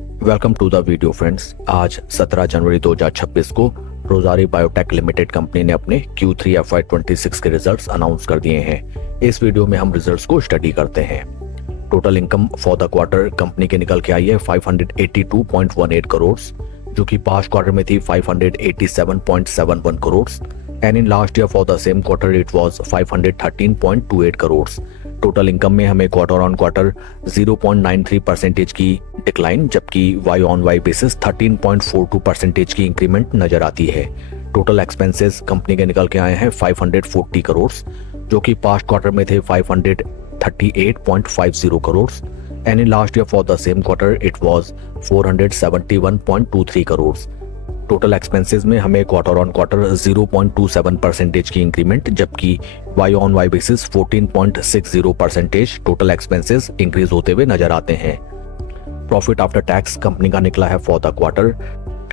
Welcome to the video friends. आज 17 जनवरी 2026 को Rosari biotech limited company ने अपने Q3 FY26 के रिजल्ट्स अनाउंस कर दिए हैं। इस वीडियो में हम रिजल्ट्स को स्टडी करते हैं। Total income for the quarter company के निकल के आई है 582.18 करोड़, जो कि पास्ट क्वार्टर में थी 587.71 crore and in last year for the same quarter it was 513.28 crore. Total income में हमें क्वार्टर ऑन क्वार्टर 0.93% की डिक्लाइन, जबकि वाई ऑन वाई बेसिस 13.42% की इंक्रीमेंट नजर आती है। टोटल एक्सपेंसेस कंपनी के निकल के आए हैं 540 करोड़, जो कि पास्ट क्वार्टर में थे 538.50 crore and in last year for the same quarter it was 471.23 crore. Total expenses में हमें क्वार्टर ऑन क्वार्टर 0.27% की इंक्रीमेंट, जबकि Y on Y basis 14.60% total expenses increase होते हुए नजर आते हैं। प्रॉफिट आफ्टर टैक्स कंपनी का निकला है फॉर द क्वार्टर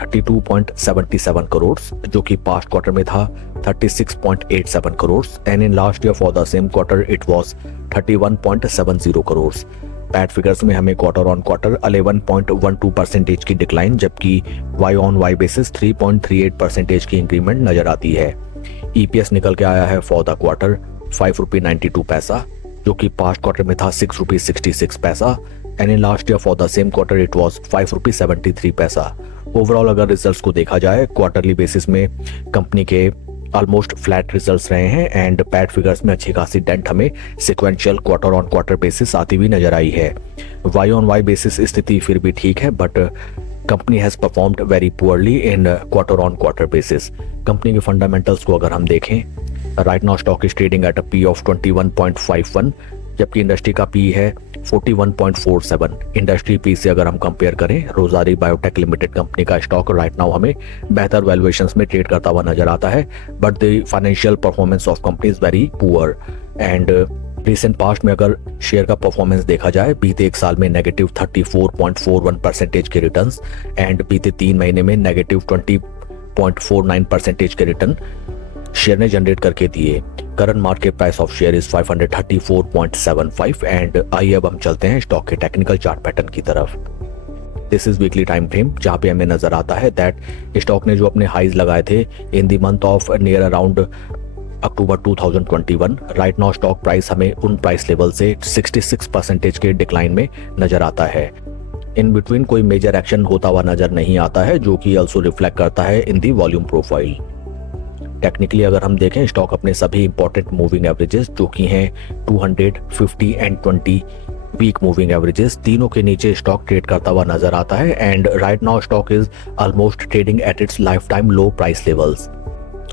32.77 करोड़, जो कि पास्ट क्वार्टर में था 36.87 crore and in last year for the same quarter it was 31.70 crore. PAT figures में हमें क्वार्टर ऑन क्वार्टर 11.12% की डिक्लाइन, जबकि वाई ऑन वाई बेसिस 3.38% की इंक्रीमेंट नजर आती है। ईपीएस निकल के आया है फॉर द क्वार्टर 5 रुपये 92 पैसा, जो कि पास्ट क्वार्टर में था 6 रुपये 66 पैसा and in last year for the same quarter it was 5 रुपये 73 पैसा। ओवरऑल अगर रिजल्ट्स को देखा जाए क्वार्टरली बेसिस में कंपनी के ऑलमोस्ट फ्लैट रिजल्ट्स रहे हैं एंड पैट फिगर्स में अच्छी खासी डेंट हमें sequential quarter on quarter basis आती हुई नजर आई है। वाई ऑन वाई बेसिस स्थिति फिर भी ठीक है, but company has performed very poorly in quarter on quarter basis. Company के फंडामेंटल्स को अगर हम देखें, right now stock is trading at a P of 21.51, जबकि इंडस्ट्री का पी है 41.47। इंडस्ट्री पी से अगर हम कंपेयर करें, रोजारी बायोटेक लिमिटेड कंपनी का स्टॉक राइट नाउ हमें बेहतर वैल्यूएशंस में ट्रेड करता हुआ नजर आता है, but the financial performance of company is very poor and recent past में अगर शेयर का परफॉर्मेंस देखा जाए, बीते एक साल में नेगेटिव 34.41% के रिटर्न्स एंड बीते 3 महीने में नेगेटिव 20.49% के रिटर्न शेयर ने जनरेट करके दिए। Current market price of share is 534.75 and आइए अब हम चलते हैं स्टॉक के टेक्निकल चार्ट पैटर्न की तरफ। This is weekly time frame, जहां पे हमें नजर आता है दैट स्टॉक ने जो अपने हाईज लगाए थे in the month of near around October 2021, right now stock price हमें उन प्राइस लेवल से 66% के डिक्लाइन में नजर आता है। इन बिटवीन कोई मेजर एक्शन होता हुआ नजर नहीं आता है, जो कि ऑल्सो रिफ्लेक्ट करता है इन दी वॉल्यूम प्रोफाइल। टेक्निकली अगर हम देखें, स्टॉक अपने सभी इंपॉर्टेंट मूविंग एवरेजेस जो कि हैं 200, 50 एंड 20 वीक मूविंग एवरेजेस, तीनों के नीचे स्टॉक ट्रेड करता हुआ नजर आता है and right now stock is almost trading at its life time low price levels.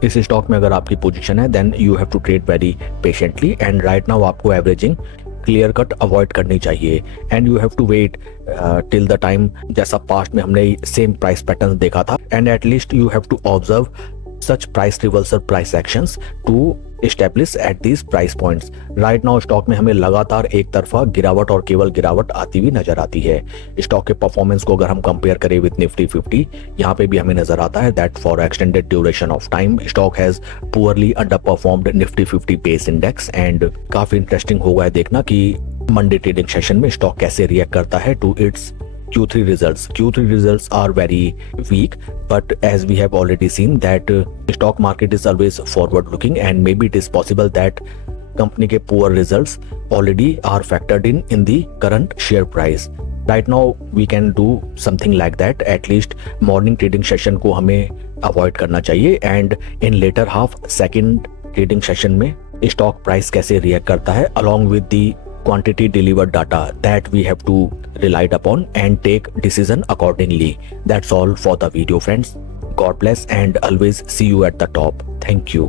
इस स्टॉक में अगर आपकी पोजीशन है then you have to trade very patiently and right now आपको एवरेजिंग क्लियर कट अवॉइड करनी चाहिए and you have to wait till the time, जैसा past में हमने सेम प्राइस पैटर्न देखा था and at least you have to observe such price reversal price actions to establish at these price points। right now stock में हमें लगातार एक तरफा गिरावट और केवल गिरावट आती हुई नजर आती है। स्टॉक के परफॉर्मेंस को अगर हम कंपेयर करें विद निफ्टी 50, यहाँ पे भी हमें नजर आता है that for extended duration of time stock has poorly under performed Nifty 50 base index and काफी इंटरेस्टिंग होगा देखना कि मंडे ट्रेडिंग सेशन में स्टॉक कैसे रिएक्ट करता है to its Q3 results. Q3 results are very weak, but as we have already seen that stock market is always forward looking and maybe it is possible that company के poor results already are factored in the current share price. Right now we can do something like that, at least morning trading session को हमें avoid करना चाहिए and in later half second trading session में stock price कैसे react करता है along with the quantity delivered data that we have to relied upon and take decision accordingly. That's all for the video friends. God bless and always see you at the top. Thank you.